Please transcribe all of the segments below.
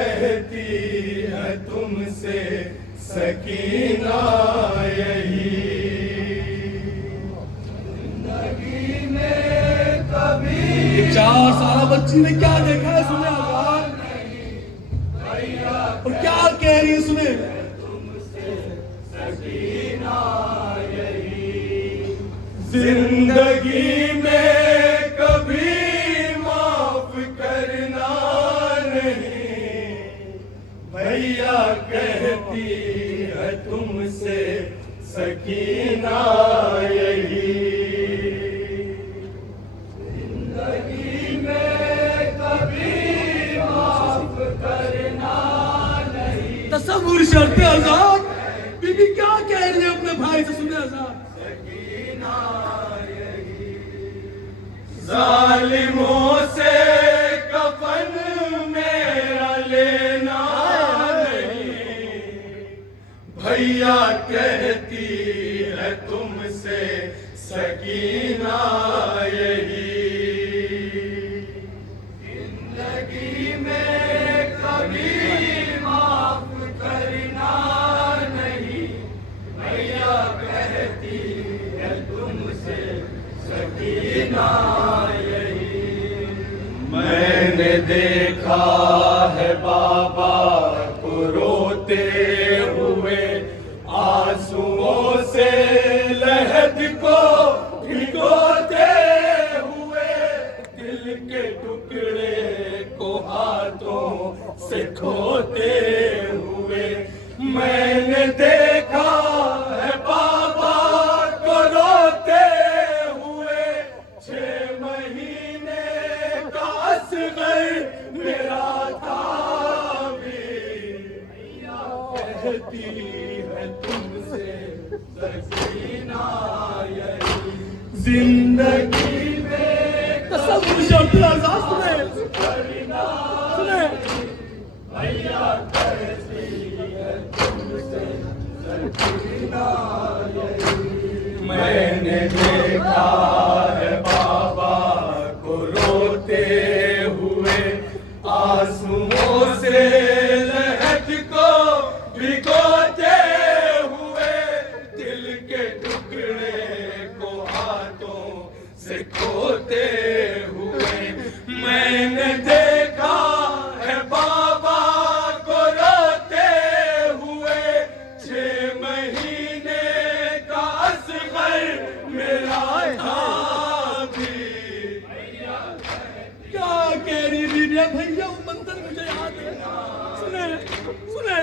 कहती है तुमसे सकीना यही। जिंदगी में कभी 4 साल बच्ची ने क्या देखा है सुने आजाद, और क्या कह रही है सुने। तुमसे सकीना यही। जिंदगी में कभी माफ करना नहीं, भैया कहती है तुमसे सकीना यही। जिंदगी में कभी माफ करना नहीं। तसव्वुर शर्ते आजाद, बीबी क्या कह रही है अपने भाई से सुने आजाद। जालिमों से कफन मेरा लेना नहीं, भैया कहती है तुमसे सकीना यही। जिंदगी में कभी माफ करना नहीं, भैया कहती है तुमसे सकीना यही। मैंने देखा है बाबा को रोते हुए, आंसुओं से लहद को भिगोते हुए, दिल के टुकड़े को हाथों से खोते हुए। मैंने देखा है बाबा को रोते हुए, 6 महीने का असगर मेरा था भी, कहती है तुमसे सकीना यही। जिंदगी में तसव्वुर शर्ते आजाद सुने सुने। भैया कहती है तुमसे सकीना यही। मैंने देखा है बाबा को रोते हुए, आंसुओं से लहद को भिगोते हुए, दिल के टुकड़े को हाथों से खोते हुए। मैंने देखा है बाबा को रोते हुए, 6 महीने का असगर मेरा था भी। क्या कह रही बीबी है भैया, वो मंत्र मुझे याद है। सुने सुने,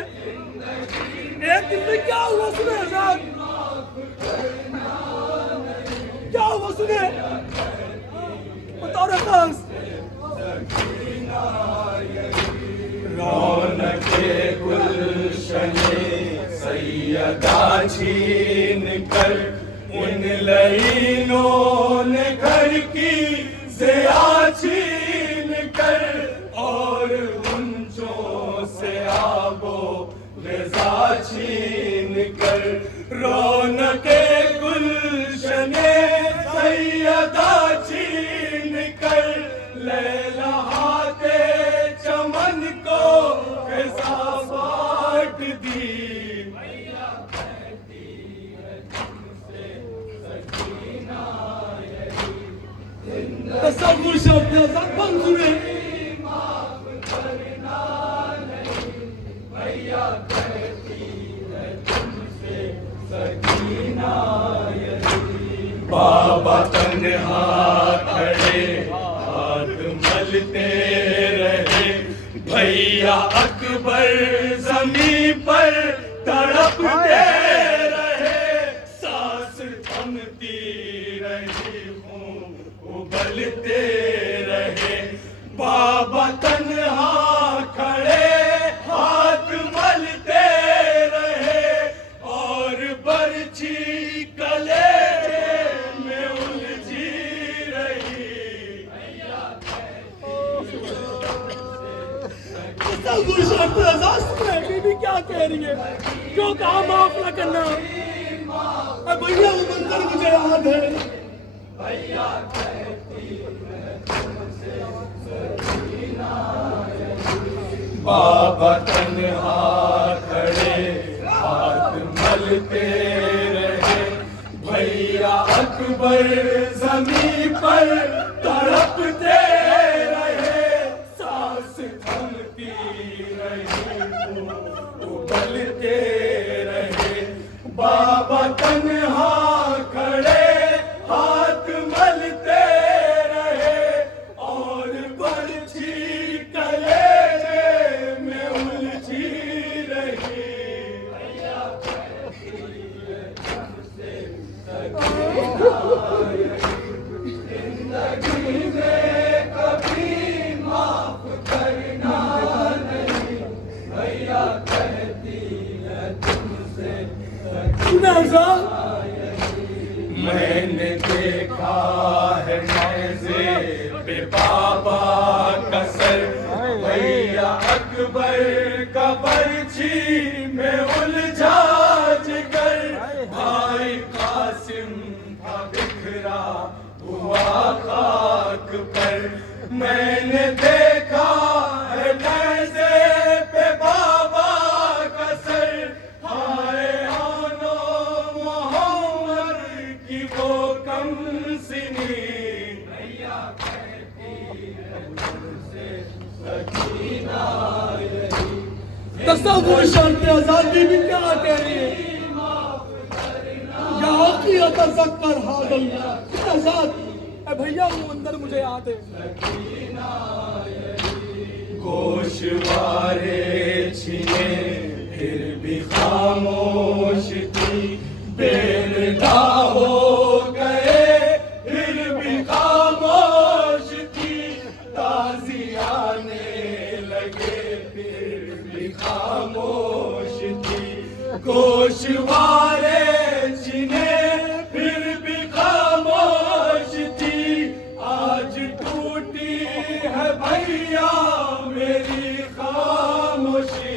एक दिन में क्या हुआ सुने आजाद, क्या हुआ सुने, बताओ रे खास। रौनके गुलशने सैयदा छीन कर, उन लईनों ने घर की ज़िया छीन कर, और उनचों से आबो ग़िज़ा छीन कर। रौनके गुलशने सैयदा छीन कर, लहलहाते चमन को ग़िज़ा बाँट दी। भैया कहती है तुमसे सकीना यही। तसव्वुर शर्ते आजाद बंद सुने। माफ करना नहीं, भैया कहती है तुमसे सकीना यही। बाबा तन्हा खड़े हाथ मलते रहे, भैया अकबर जमी पर तड़पते रहे। सांस थमती रही हूँ उबलते रहे, बाबा तन्हा खड़े हाथ मलते रहे, और बरछी कलेजे में उलझी रही। तसव्वुर शर्ते आजाद सुने, बीबी क्या कह रही है, क्यों कहा माफ न करना। भैया वो मंत्र मुझे याद है। भैया कहती है तुमसे सकीना यही। बाबा तन्हा खड़े हाथ मलते रहे, भैया अकबर जमीन पर तड़पते रहे, सांस थमती रही उबलते रहे, बाबा तन्हा खड़े हाथ मलते रहे, और बरछी कलेजे में उलझी रही। भैया कहती है तुमसे जिंदगी में कभी माफ करना नहीं, भैया कहती है तुमसे मैंने देखा है मौजे पे बाबा का सर, भैया अकबर का बरछी में उलझा जिगर, भाई कासिम था बिखरा हुआ खाक पर, मैंने देखा है मौजे पे बाबा का सर, हाय आनो मोहम्मद की वो कम सिनी। भैया कहती है तुमसे सकीना यही, तस्वुर शांति आजादी भी क्या कह रही है, यहाँ की अतज़क्कर हाज़ल आजाद भैया वो अंदर मुझे याद है। गोशवारे छीने फिर भी खामोश थी, बेरदा हो गए फिर भी खामोश थी, ताज़ियाने लगे फिर भी खामोश थी, गोशवारे छीने फिर भी खामोश थी, आज टूटी है भैया मेरी खामोशी।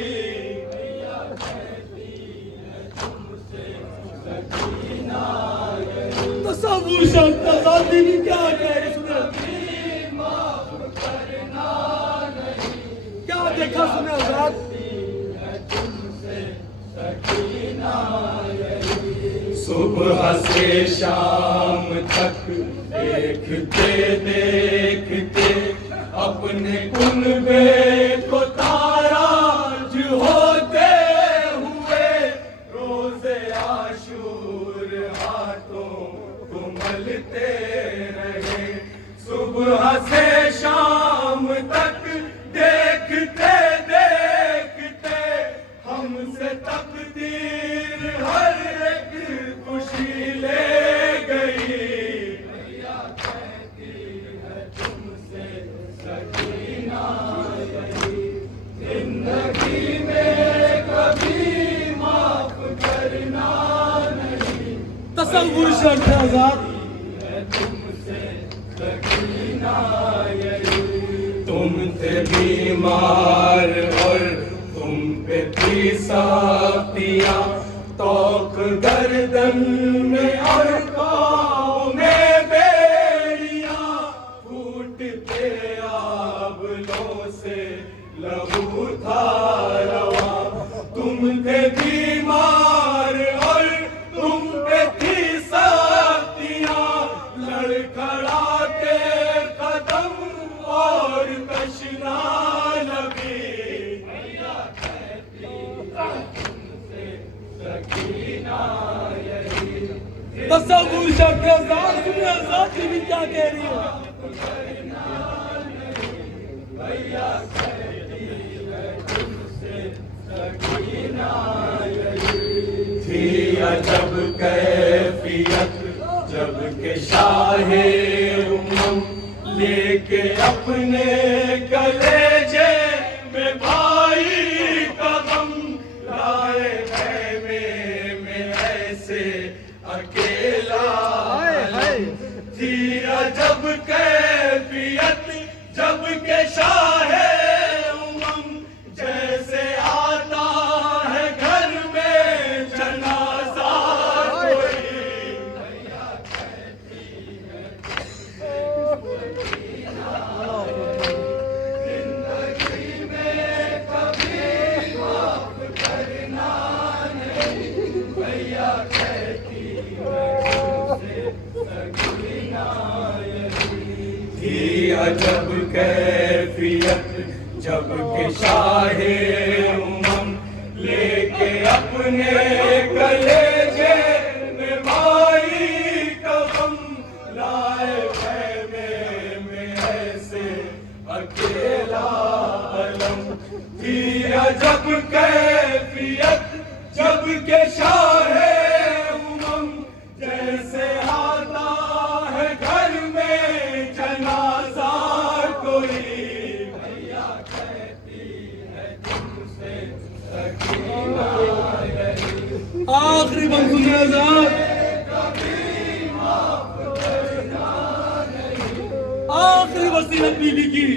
भैया कहती है तुमसे सकीना यही, तस्वुर शांति आजादी भी क्या कह रही सुने, माफ करना नहीं, क्या देखा सुने आजाद, तुमसे सकीना यही, सुबह से शाम तक देखते देखते अपने कुनबे को ताराज होते हुए, रोज़े आशूर हाथों को मलते रहे, सुबह से शाम तक देखते देखते हमसे तकदीर हर एक खुशी ले गई। भैया कहती है तुमसे सकीना यही, जिंदगी में कभी माफ करना नहीं, तस्वुर शांति आजाद तुमसे सकीना यही, तुम थे बीमार और तुम पे थी साथियां, तौक गर्दन में और पाँव में बेड़ियां, फूटते आबलों से लहू था रवा, तुम थे बीमार और तुम पे थी साथियां, लड़खड़ाते कदम और तशना लगी। भैया कहती है तुमसे सकीना यही, तस्वुर शांति आजाद सुने आजादी भी क्या कह रही है, भैया कहती है तुमसे सकीना यही, थी अजब कैफियत जब के शाहे उम्म लेके अपने कलेजे में भाई का गम, लाए खेमे में ऐसे अकेला थी अजब कैफियत जब के शाहे उम्म, जैसे आता है घर में जनाजा कोई। भैया कहती है जिंदगी में अजब कैफियत जब के शाहे उमम लेके अपने कलेजे में माई का गम लाए खैमे में ऐसे अकेला अलम थी अजब कैफियत जब के शाहे उमम जैसे आता है घर में जनाजा कोई भैया कहती है तुमसे सकीना यही आखिरी मंजूर आजाद आखिरी वसीयत बीवी की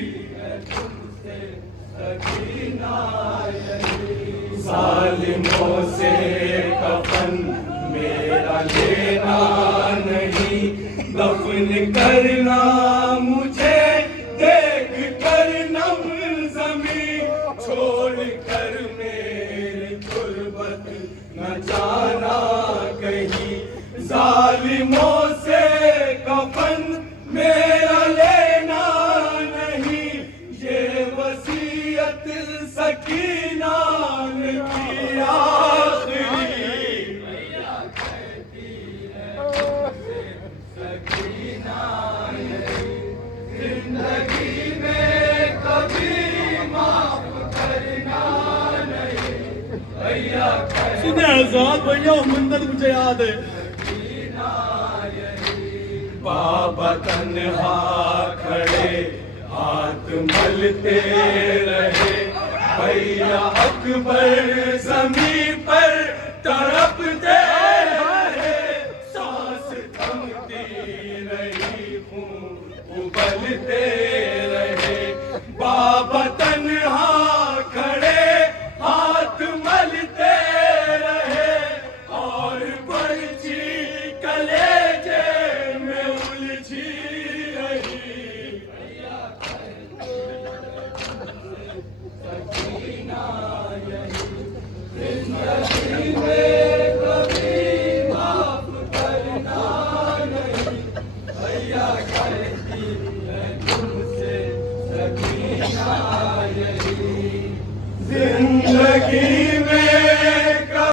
जालिमों से कफन मेरा लेना नहीं दफन करना मुझे देख कर नम ज़मीं छोड़ कर मेरी गुर्बत न जाना कहीं जालिमों से कफन मेरा लेना नहीं ये वसीयत सकीना ने की आखिरी भैया कहती है तुमसे सकीना जिंदगी में कभी माफ करना नहीं भैया सुने आजाद भैया वो मंजर मुझे याद है बाबा तन्हा खड़े हाथ मलते रहे भैया अकबर जमीन पर तड़पते रहे सांस थमती रही खून उबलते रहे बाबा तन्हा खड़े हाथ मलते रहे और पर्ची कलेजे में उलझी रही सकीना यही जिंदगी में कभी माफ करना नहीं भैया कहती है तुमसे सकीना यही जिंदगी में